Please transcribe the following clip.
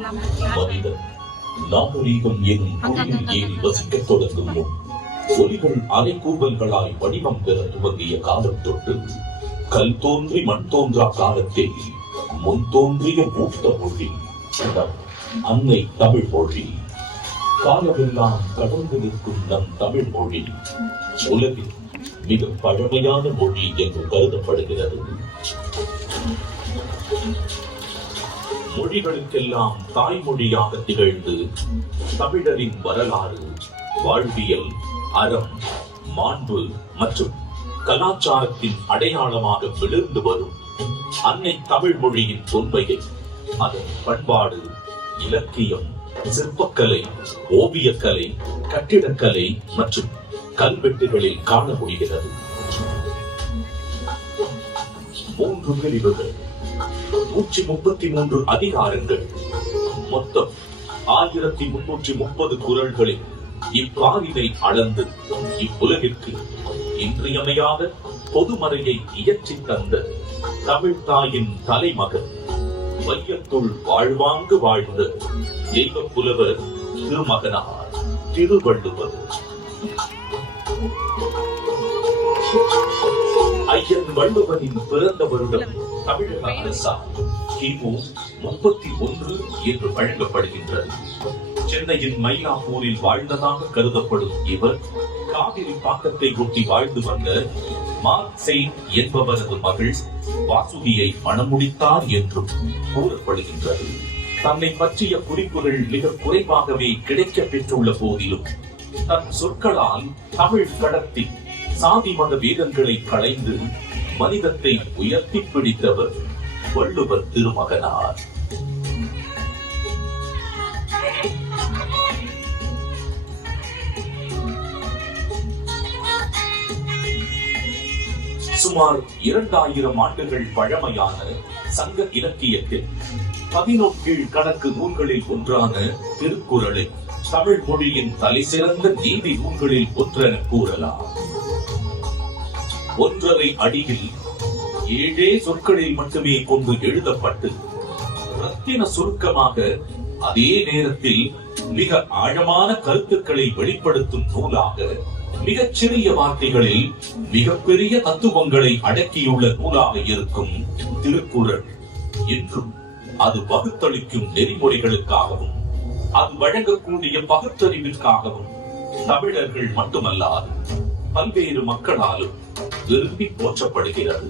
மனிதன் நாகரீகம் எனும் குடியில் ஏறி வசிக்கத் தொடங்கும் முன் ஒலிகள் அலைக்கூவல்களாய் வடிவம் பெற துவங்கிய காலம் தொட்டு கல் தோன்றி மண் தோன்றா காலத்தில் முன் தோன்றிய மூத்த மொழி அன்னை தமிழ் மொழி. காலமெல்லாம் கடந்து நிற்கும் நம் தமிழ் மொழி உலகில் மிக பழமையான மொழி என்று கருதப்படுகிறது. மொழிகளுக்கெல்லாம் தாய்மொழியாக திகழ்ந்து தமிழரின் வரலாறு, வாழ்வியல், அறம், மாண்பு மற்றும் கலாச்சாரத்தின் அடையாளமாக விழுந்து வரும் அன்னை தமிழ் மொழியின் தொன்மையை அதன் பண்பாடு, இலக்கியம், சிற்பக்கலை, ஓவியக்கலை, கட்டிடக்கலை மற்றும் கல்வெட்டுகளில் காண முடிகிறது. 3 பிரிவுகள், 133 அதிகாரங்கள், மொத்தம் 1330 குறள்களில் இப்பாரினை அளந்து இவ்வுலகிற்கு இன்றியமையாத பொதுமறையை இயற்றி தந்த தமிழ் தாயின் தலைமகன், வையத்துள் வாழ்வாங்கு வாழ்ந்த தெய்வ புலவர் திருமகனார் திருவள்ளுவர். ஐயன் வள்ளுவரின் பிறந்த வருடம் தமிழக அரசால் கிமு 31 என்று வழங்கப்படுகின்றது. சென்னையின் மயிலாப்பூரில் வாழ்ந்ததாக கருதப்படும் இவர் காவிரி பாக்கத்தை ஒட்டி வாழ்ந்து வந்த மார்க் செயின்ட் என்பவரது மகள் வாசுகியை மணமுடித்தார் என்றும் கூறப்படுகின்றது. தன்னை பற்றிய குறிப்புகள் மிக குறைவாகவே கிடைக்க பெற்றுள்ள போதிலும் தன் சொற்களால் தமிழ் கடத்தி சாதி மத வேதங்களை களைந்து மனிதத்தை உயர்த்தி பிடித்தவர் வள்ளுவர் திருமகனார். சுமார் 2000 ஆண்டுகள் பழமையான சங்க இலக்கியத்தில் 11 கணக்கு நூல்களில் ஒன்றான திருக்குறளை தமிழ் மொழியின் தலை சிறந்த நீதி நூல்களில் ஒன்றென கூறலாம். 1.5 அடியில் 7 சொற்களில் மட்டுமே கொண்டு எழுதப்பட்டு ரத்தின சுருக்கமாக அதே நேரத்தில் மிக ஆழமான கருத்துக்களை வெளிப்படுத்தும் நூலாக, மிகச் சிறிய வார்த்தைகளில் மிகப்பெரிய தத்துவங்களை அடக்கியுள்ள நூலாக இருக்கும் திருக்குறள் என்றும் அது வகுத்தளிக்கும் நெறிமுறைகளுக்காகவும் அது வழங்கக்கூடிய பகுத்தறிவிற்காகவும் தமிழர்கள் மட்டுமல்லாது பல்வேறு மக்களாலும் விரும்பி போற்றப்படுகிறது.